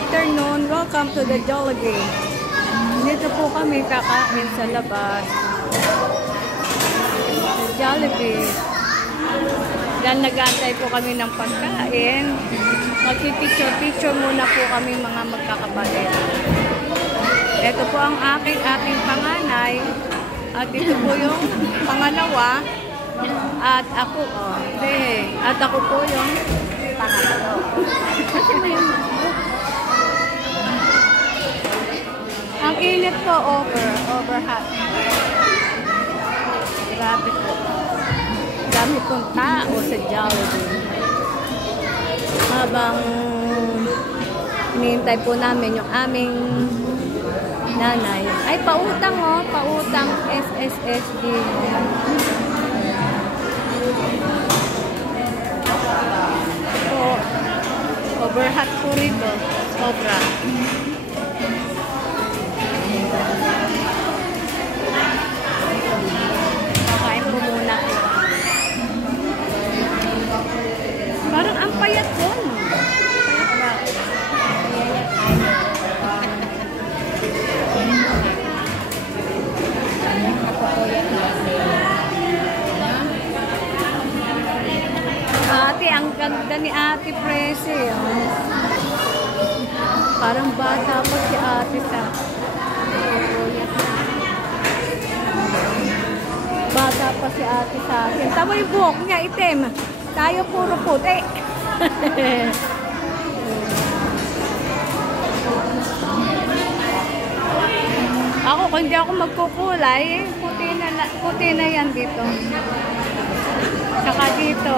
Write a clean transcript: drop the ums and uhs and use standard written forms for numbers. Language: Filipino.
afternoon. Welcome to the Jollibee. Dito po kami kakain sa labas. Sa Jollibee. Dahil nag-aantay po kami ng pagkain. Magpipicture-picture muna po kami mga magkakapatid. Ito po ang ating panganay. At ito po yung pangalawa. At ako, at ako po yung pangatlo. Ang init po, over hot. Grabe po. Dami pong tao sa Jollibee. Habang hinihintay po namin yung aming nanay. Ay, pautang pautang SSSD. So, overhot po rito. Sobra. Kakain po muna. Parang ang payat doon. Ate, ang ganda ni Ate Presi. Parang bata pa si Ate sa bata pa si Ate sa akin. Tama yung buhok niya, itim. Tayo puro puti. Ako, kung hindi ako magkukulay, puti na yan dito. Saka dito.